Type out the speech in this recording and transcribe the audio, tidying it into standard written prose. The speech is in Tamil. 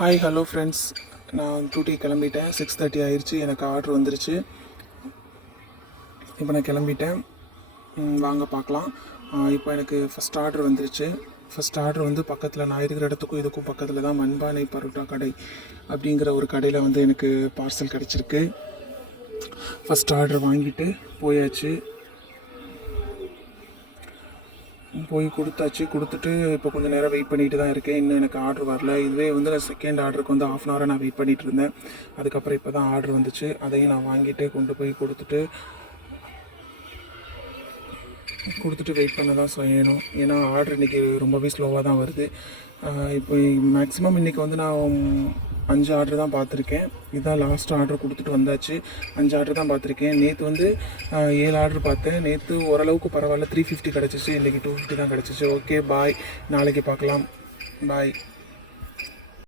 ஹாய் ஹலோ ஃப்ரெண்ட்ஸ், நான் டூட்டிக்கு கிளம்பிட்டேன். 6:30 ஆயிடுச்சு. எனக்கு ஆர்டர் வந்துருச்சு. இப்போ நான் கிளம்பிட்டேன். வாங்க பார்க்கலாம். இப்போ எனக்கு ஃபஸ்ட் ஆர்டர் வந்துருச்சு. ஃபஸ்ட் ஆர்டர் வந்து பக்கத்தில், நான் இருக்கிற இடத்துக்கும் இதுக்கும் பக்கத்தில் தான் மண்பானை பரோட்டா கடை அப்படிங்கிற ஒரு கடையில் வந்து எனக்கு பார்சல் கிடச்சிருக்கு. ஃபஸ்ட் ஆர்டர் வாங்கிட்டு போயாச்சு. போய் கொடுத்துட்டு இப்போ கொஞ்சம் நேரம் வெயிட் பண்ணிட்டு தான் இருக்கேன். இன்னும் எனக்கு ஆர்டர் வரல. இதுவே வந்து நான் செகண்ட் ஆர்டருக்கு வந்து 1/2 hour நான் வெயிட் பண்ணிகிட்டு இருந்தேன். அதுக்கப்புறம் இப்போ தான் ஆர்டர் வந்துச்சு. அதையும் நான் வாங்கிட்டு கொண்டு போய் கொடுத்துட்டு வெயிட் பண்ண தான் செய்யணும். ஏன்னா ஆர்டர் இன்றைக்கி ரொம்பவே ஸ்லோவாக தான் வருது. இப்போ மேக்ஸிமம் இன்றைக்கி வந்து நான் 5 ஆர்டர் தான் பார்த்துருக்கேன். இதுதான் லாஸ்ட் ஆர்டர் கொடுத்துட்டு வந்தாச்சு. 5 ஆர்டர் தான் பார்த்துருக்கேன். நேற்று வந்து 7 ஆர்டர் பார்த்தேன். நேற்று ஓரளவுக்கு பரவாயில்ல, 350 கிடச்சிச்சு. இன்றைக்கி 250 தான் கிடச்சிச்சு. ஓகே, பாய். நாளைக்கு பார்க்கலாம். பாய்.